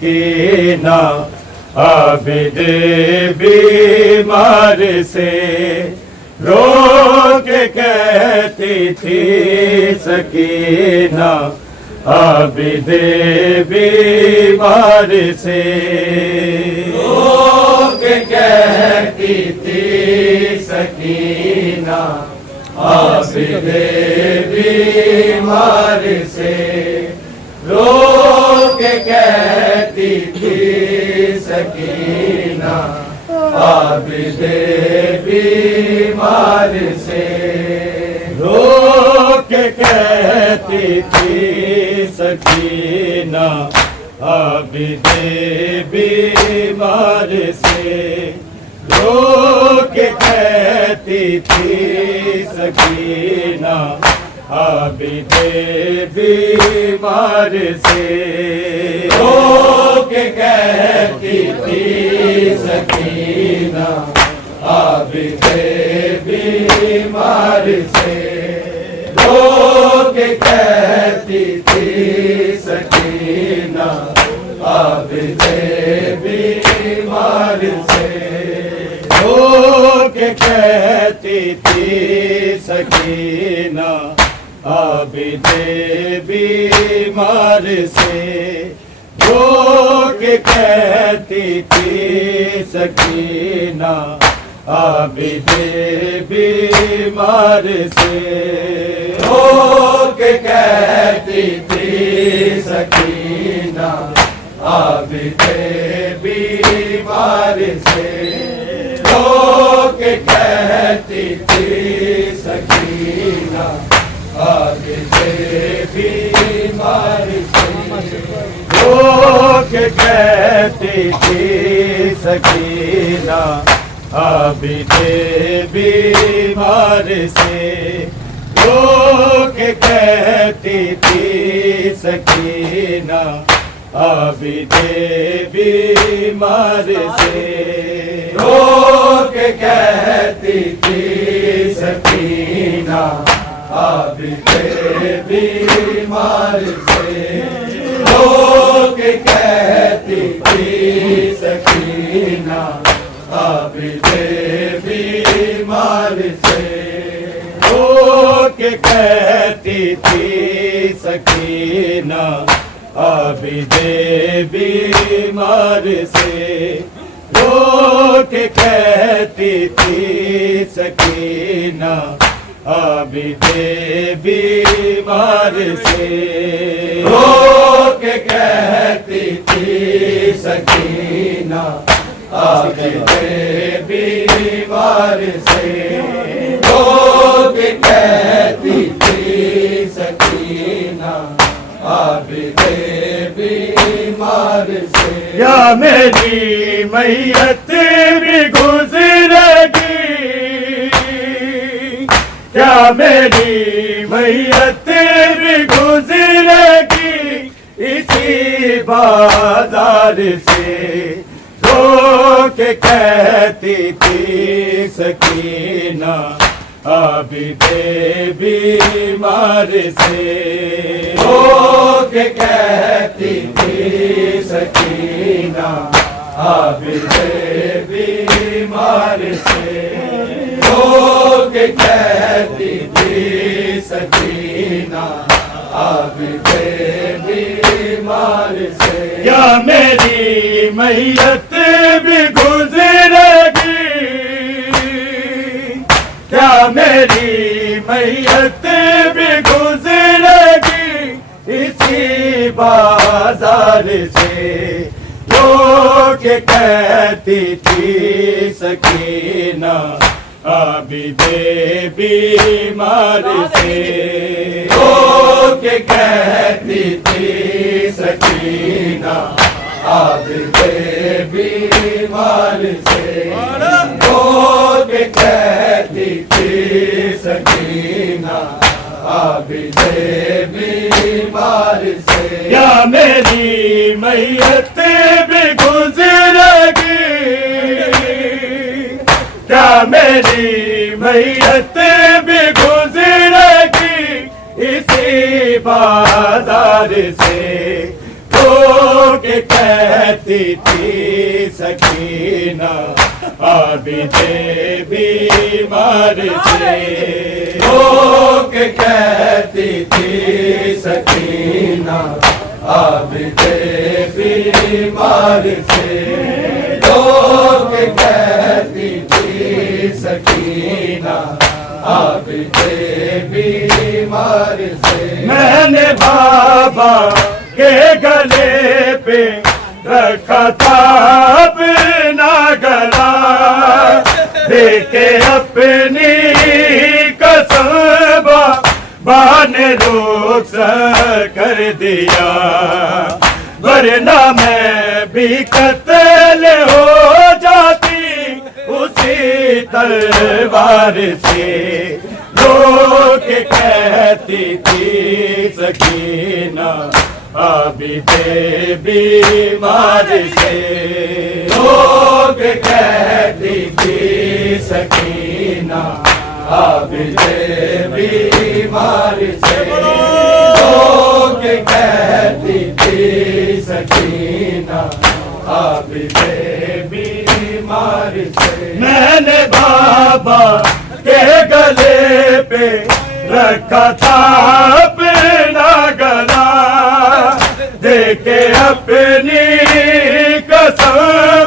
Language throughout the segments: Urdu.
سکینہ عابد بیمار سے رو کے کہتی تھی سکینہ عابد بیمار سے رو کے کہتی تھی سکینہ عابد بیمار سے رو کے کہتی تھی سکینہ عابد بیمار سے رو کے کہتی تھی سکینہ عابد بیمار سے رو کے کہتی تھی سکینہ عابد بیمار سے رو کے کہتی تھی سکینہ عابد بیمار سے رو کے کہتی تھی سکینہ عابد بیمار سے رو کے کہتی تھی سکینہ عابد بیمار سے رو کے کہتی تھی سکینہ عابد بیمار سے رو کے کہتی تھی سکینہ عابد بیمار سے رو کے کہتی تھی سکینہ عابد بیمار سے رو کے کہتی تھی سکینہ عابد بیمار سے رو کے کہتی تھی سکینہ عابد بیمار سے رو کے کہتی تھی سکینہ عابد بیمار سے رو کے کہتی تھی سکینہ عابد بیمار سے رو کے کہتی تھی سکینہ عابد بیمار سے رو کے کہتی تھی سکینہ عابد بیمار سے رو کے کہتی تھی سکینہ عابد بیمار سے رو کے کہتی تھی سکینہ عابد بیمار سے یا میری میت بھی گزرے گی کیا میری میت بھی گزرے گی اسی بازار سے رو کے کہتی تھی سکینہ عابد بیمار سے رو کے کہتی تھی سکینہ عابد بیمار سے رو کے کہتی تھی سکینہ عابد بیمار سے یا میری میت بھی گزرے گی، کیا میری میت بھی گزرے گی اسی بازار سے جو کہ کہتی تھی سکینہ عابد بیمار سے، جو کہ کہتی تھی سکینہ عابد بیمار سے، جو کہ کہتی تھی سکینہ عابد بیمار سے، یا میری میت بھی گزرے گی، کیا میری میت بھی گزرے گی اسی بازار سے جو کہ کہتی تھی سکینہ عابد بیمار سے، جو کہ کہتی تھی سکینہ عابد بیمار سے، جو کہ کہتی تھی سکینہ عابد بیمار سے، میں نے بابا کے گلے پہ رکھا تھا اپنا گلا، دیکھے اپنی قسم بابا نے رخصت کر دیا، ورنہ میں بھی قتل ہو جاتی اسی تلوار سے جو کہ کہتی تھی سکینہ عابد بیمار سے، جو کہ کہتی تھی سکینہ عابد بیمار سے، جو کہ کہتی تھی سکینہ عابد بیمار سے، میں نے بابا کے گلے پہ رکھا تھا اپنا گلا، دیکھے اپنی قسم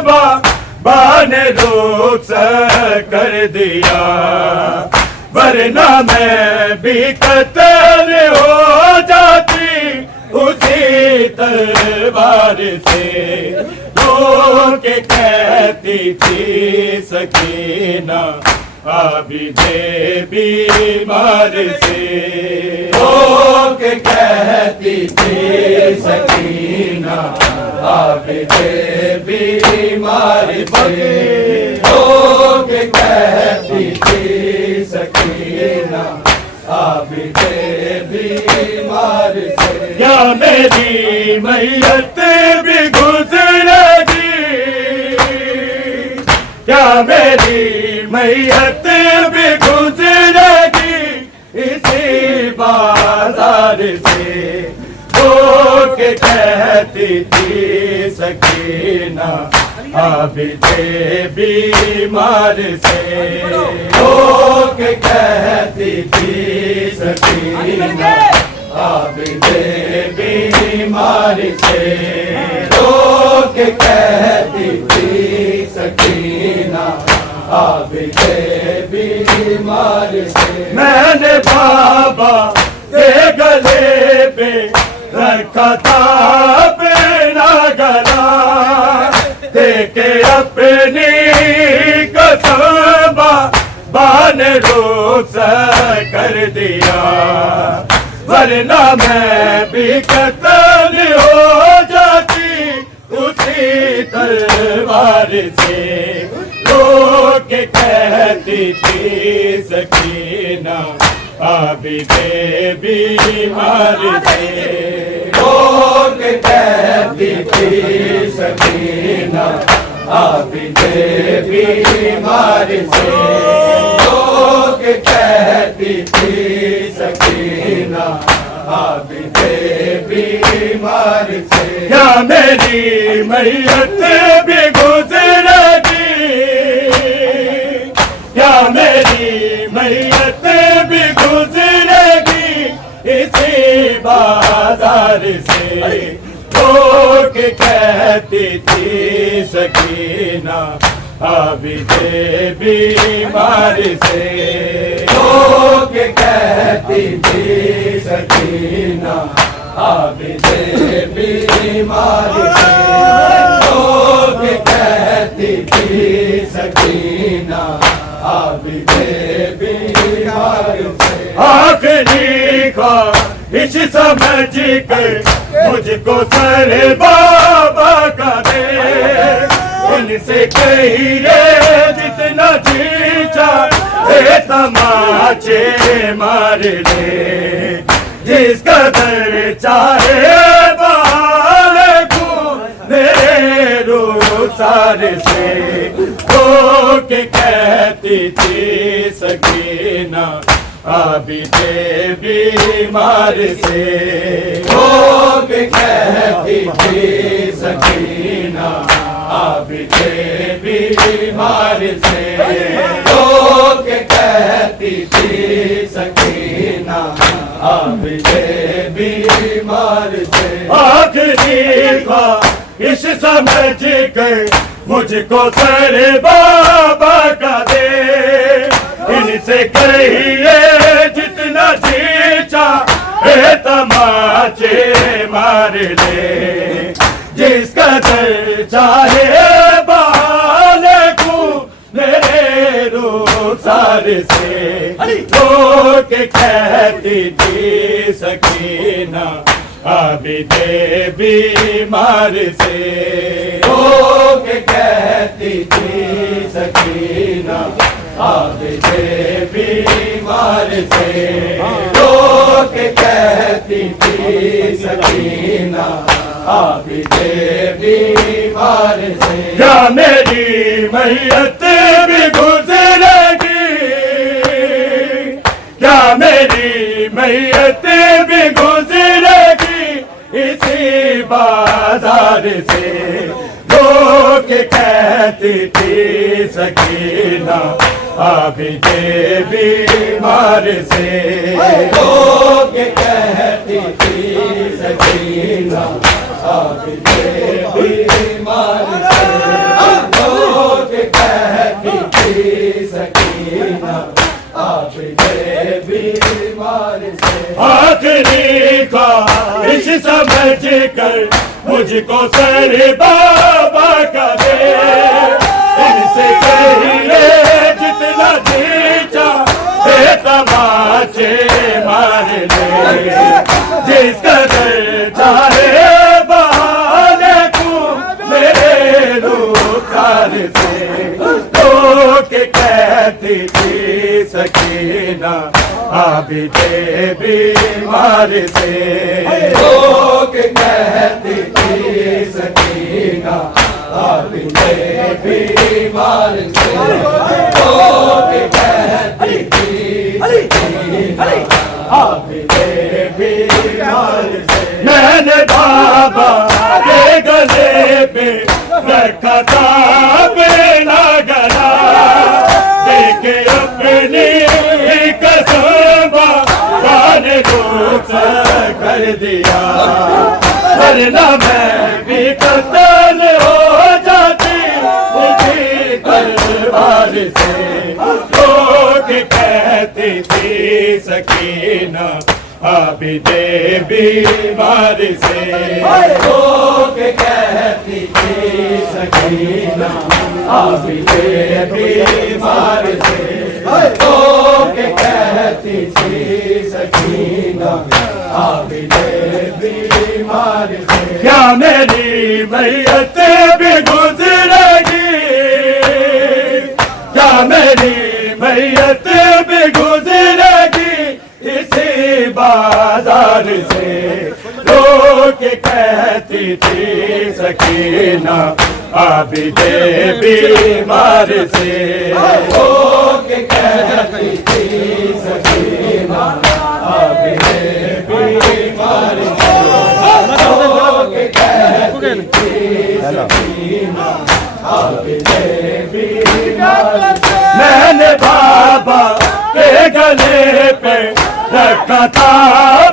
بابا نے رخصت کر دیا، ورنہ میں بھی قتل ہو جاتی اسی تلوار سے جو کہ کہتی تھی سکینہ عابد بیمار سے، جو کہ کہتی تھی سکینہ عابد بیمار سے، جو کہ کہتی تھی سکینہ عابد بیمار سے، یا میری میت بھی گزرے گی، کیا میری میت بھی گزرے گی اسی بازار سے جو کہ کہتی تھی سکینہ عابد بیمار سے، جو کہ کہتی تھی سکینہ عابد بیمار سے، جو کہ کہتی تھی سکینہ عابد بیمار سے، میں نے بابا کے گلے پہ رکھا تھا اپنا گلا، دیکھے اپنی قسم بابا نے رخصت کر دیا، ورنہ میں بھی قتل ہو جاتی اسی تلوار سے جو کہ کہتی تھی سکینہ عابد بیمار سے، جو کہ کہتی تھی سکینہ عابد بیمار سے، جو کہ کہتی تھی سکینہ عابد بیمار سے، کیا میری میت بھی گزرے گی، کیا میری میت بھی گزرے گی اسی بازار سے رو کے کہتی تھی سکینہ عابد بیمار سے، رو کے کہتی تھی سکینہ عابد بیمار سے، رو کے کہتی تھی سکینہ عابد بیمار سے، آخری خواہش سمجھ کر مجھ کو سر بابا کا دے، ان سے کہیے جتنا جی چاہے تماچے مار لے، جس قدر چاہے بال کو میرے رخسار سے، رو کے کہتی تھی سکینہ عابد بیمار سے، رو کے کہتی تھی سکینہ عابد بیمار سے، رو کے کہتی تھی سکینہ عابد بیمار سے، آخری خواہش سمجھ کر مجھ کو سر بابا کا دے، ان سے کہیے جتنا جی چاہے تماچے مار لے، جس قدر چاہے بال کو میرے رخسار سے، رو کے کہتی تھی سکینہ عابد بیمار سے، رو کے کہتی تھی سکینہ عابد بیمار سے، رو کے کہتی تھی سکینہ عابد بیمار سے، کیا میری میت بھی گزرے گی، کیا میری میت بھی گزرے گی اسی بازار سے، رو کے کہتی تھی سکینہ عابد بیمار سے، رو کے کہتی تھی سکینہ عابد بیمار سے، رو کے کہتی تھی سکینہ عابد بیمار سے، آخری خواہش سمجھ کر مجھ کو سر بابا کا دے، ان سے کہیے جتنا جی چاہے تماچے مار لے، جس قدر چاہے بال کو میرے رخسار سے، رو کے کہتی تھی سکینہ عابد بیمار سے، رو کے کہتی تھی سکینہ عابد بیمار سے، رو کے کہتی تھی سکینہ عابد بیمار سے، میں نے بابا کے گلے پہ رکھا تھا بینا گلا، دیکھے اپنی قسم بابا نے رخصت کر دیا، ورنہ میں بھی قتل ہو جاتی اسی تلوار سے، رو کے کہتی تھی سکینہ عابد بیمار سے، رو کے کہتی تھی سکینہ عابد بیمار سے، رو کے کہتی تھی سکینہ عابد بیمار سے، کیا میری میت بھی گزرے گی، کیا میری میت بھی گزرے گی اسی بازار سے، رو کے کہتی تھی سکینہ عابد بیمار سے، رو کے کہتی تھی سکینہ عابد بیمار سے، رو کے کہتی تھی سکینہ عابد بیمار سے، میں نے بابا کے گلے پہ رکھا تھا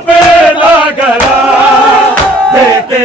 بینا گلا، دیکھے